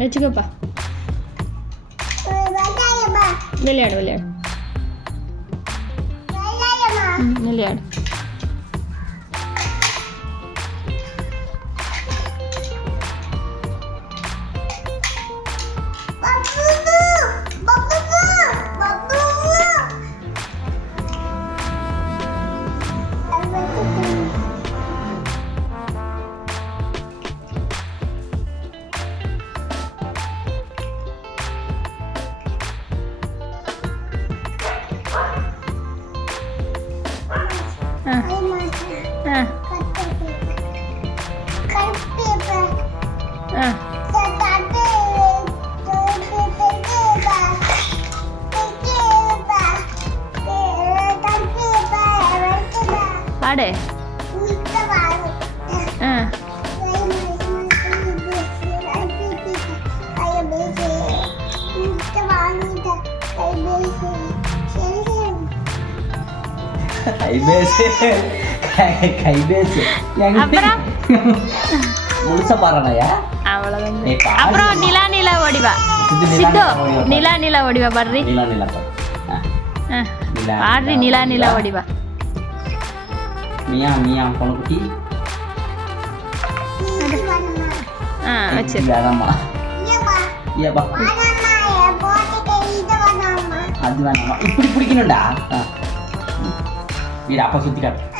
வச்சுக்கப்பா. விளையாடு விளையாடு விளையாடு. பாடு. முழுசா பாருங்கயா. அவ்வளவுதான். அப்புறம் நிலா நிலா ஓடிவா. சித்து நிலா நிலா ஓடிவா பாடுறி. நிலா நிலா பாடுறி. நிலா நிலா ஓடிவா. மியா மியா பொண்ணுக்குட்டி. வச்சு வேணாமா? ஏப்பா அது வேணாமா? இப்படி பிடிக்கணும்டா. வீடு அப்பா சுத்தி காட்டு.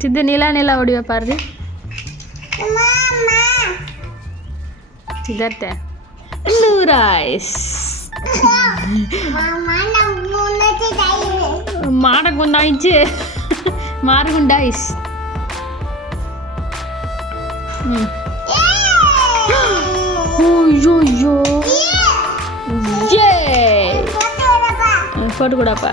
சித்து நிலா நிலா ஓடிவா பாடுறி. சித்தார்த்த நூராய்ஸ் மாடகுண்டாயிச்சு. மாறுகுண்டாயிஸ். போட்டு கூடாப்பா.